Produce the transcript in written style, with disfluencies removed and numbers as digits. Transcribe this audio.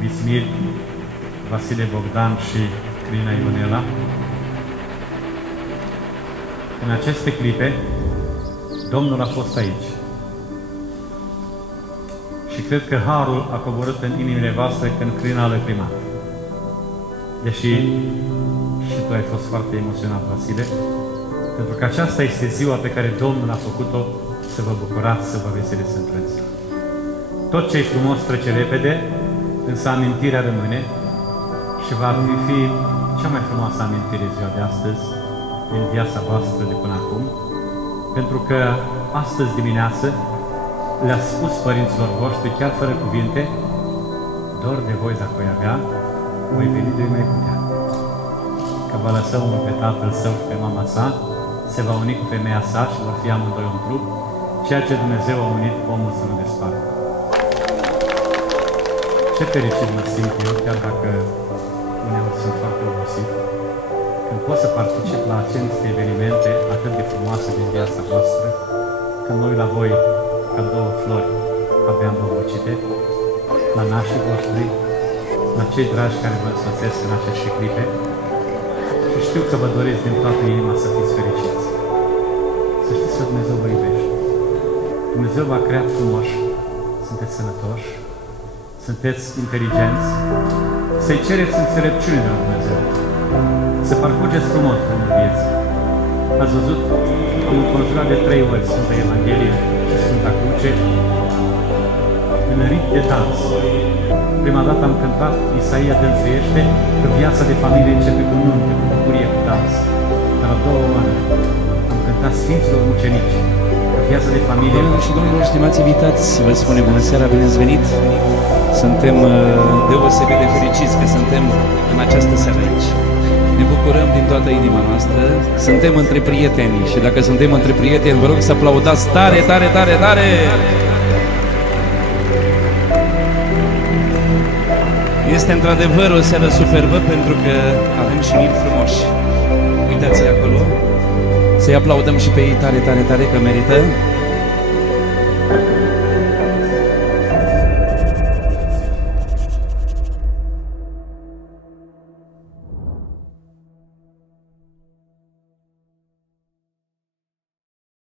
Vismir, Vasile Bogdan și Crina Ionela. În aceste clipe, Domnul a fost aici. Și cred că Harul a coborât în inimile voastre când Crina a lăcrimat. Deși și tu ai fost foarte emoționat, Vasile, pentru că aceasta este ziua pe care Domnul a făcut-o, să vă bucurați, să vă veseliți în plâns. Tot ce e frumos trece repede, însă amintirea rămâne și va fi cea mai frumoasă amintire ziua de astăzi din viața voastră de până acum, pentru că astăzi dimineață le-a spus părinților voștri, chiar fără cuvinte, dor de voi dacă voi avea, voi veni de mai putea. Că va lăsa unul pe tatăl său și pe mama sa, se va uni cu femeia sa și vor fi amândoi un trup, ceea ce Dumnezeu a unit, omul să nu despartă. Ce fericit mă simt eu, chiar dacă uneori sunt foarte obosit, când pot să particip la aceste evenimente atât de frumoase din viața voastră, când noi la voi, ca două flori, aveam răvăcite, la nașii voștri, la cei dragi care vă însoțesc în aceste clipe, și știu că vă doresc din toată inima să fiți fericiți. Să știți că Dumnezeu vă iubește. Dumnezeu v-a creat frumoși, sunteți sănătoși, sunteți inteligenți, să-i cereți înțelepciune de la Dumnezeu, să parcurgeți frumos drumul vieții. Ați văzut, am înconjurat de 3 ori Sfânta Evanghelie și Sfânta Cruce în rit de dans. Prima dată am cântat Isaia dălțuiește că viața de familie începe cu nuntă, cu bucurie, cu dans. Dar a doua oară am cântat Sfinților Mucenici că viața de familie... Doamnelor și domnilor, stimați invitați, vă spune bună seara, bine ați venit! Suntem deosebit de fericiți că suntem în această seară aici. Ne bucurăm din toată inima noastră, suntem între prieteni și dacă suntem între prieteni, vă rog să aplaudați tare, tare, tare, tare! Este într-adevăr o seară superbă pentru că avem și miri frumoși. Uitați-i acolo, să-i aplaudăm și pe ei tare, tare, tare, că merită.